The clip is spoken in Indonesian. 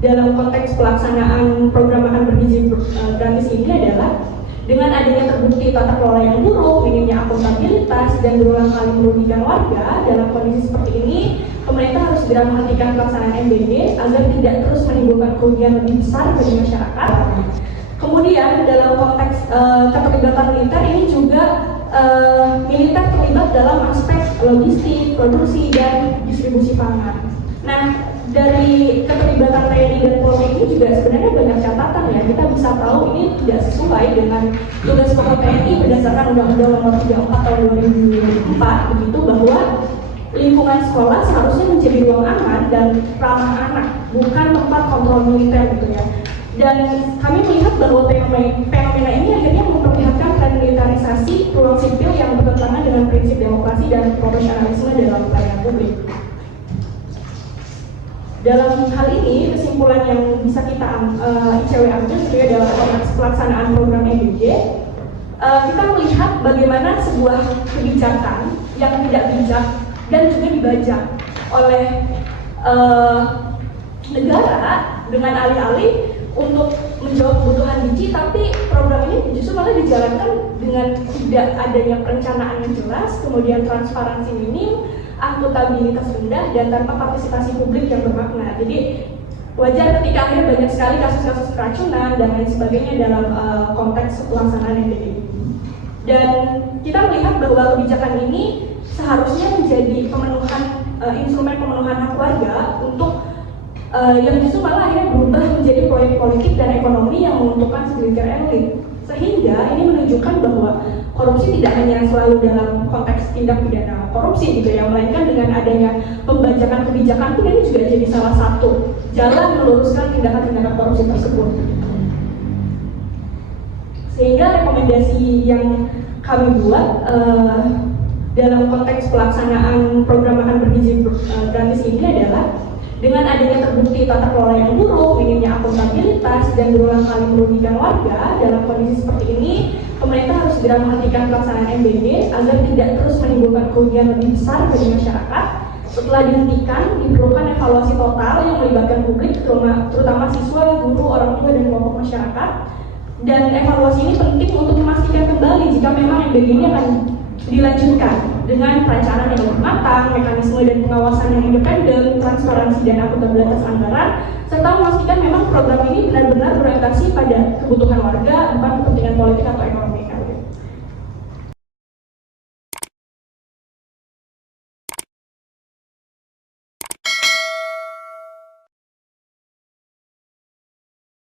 dalam konteks pelaksanaan program makan bergizi gratis ini adalah dengan adanya terbukti tata kelola yang buruk, minimnya akuntabilitas, dan berulang kali merugikan warga. Dalam kondisi seperti ini, pemerintah harus segera menghentikan pelaksanaan MBG agar tidak terus menimbulkan kerugian lebih besar bagi masyarakat. Kemudian dalam konteks keterlibatan militer ini juga militer terlibat dalam aspek logistik, produksi, dan distribusi pangan. Nah, dari keterlibatan TNI dan Polri ini juga sebenarnya banyak catatan ya. Kita bisa tahu ini tidak sesuai dengan tugas pokok TNI berdasarkan Undang-Undang Nomor 34 Tahun 2004 begitu, bahwa lingkungan sekolah seharusnya menjadi ruang aman dan ramah anak, bukan tempat kontrol militer gitu ya. Dan kami melihat bahwa fenomena ini akhirnya memperlihatkan tren militerisasi ruang sipil yang bertentangan dengan prinsip demokrasi dan profesionalisme dalam pelayanan publik. Dalam hal ini, kesimpulan yang bisa kita ICW ambil sebenarnya dalam konteks pelaksanaan program MBG, kita melihat bagaimana sebuah kebijakan yang tidak bijak dan juga dibajak oleh negara dengan alih-alih untuk menjawab kebutuhan gizi, tapi program ini justru malah dijalankan dengan tidak adanya perencanaan yang jelas, kemudian transparansi minim, akuntabilitas rendah, dan tanpa partisipasi publik yang bermakna. Jadi wajar ketika akhirnya banyak sekali kasus-kasus keracunan dan lain sebagainya dalam konteks pelaksanaan MBG. Dan kita melihat bahwa kebijakan ini seharusnya menjadi instrumen pemenuhan hak warga untuk yang justru malah akhirnya berubah menjadi proyek politik dan ekonomi yang menguntungkan segelintir elit. Sehingga ini menunjukkan bahwa korupsi tidak hanya selalu dalam konteks tindak pidana korupsi gitu ya, melainkan dengan adanya pembajakan kebijakan pun ini juga jadi salah satu jalan meluruskan tindakan-tindakan korupsi tersebut. Sehingga rekomendasi yang kami buat dalam konteks pelaksanaan program makan bergizi gratis ini adalah dengan adanya terbukti tata kelola yang buruk, minimnya akuntabilitas, dan berulang kali merugikan warga. Dalam kondisi seperti ini, pemerintah harus segera menghentikan pelaksanaan MBG agar tidak terus menimbulkan kerugian lebih besar bagi masyarakat. Setelah dihentikan, diperlukan evaluasi total yang melibatkan publik, terutama siswa, guru, orang tua, dan kelompok masyarakat. Dan evaluasi ini penting untuk memastikan kembali jika memang MBG ini akan dilanjutkan dengan perencanaan yang lebih matang, mekanisme dan pengawasan yang independen, transparansi dan akuntabilitas anggaran, serta memastikan memang program ini benar-benar berorientasi pada kebutuhan warga, bukan kepentingan politik atau ekonomi.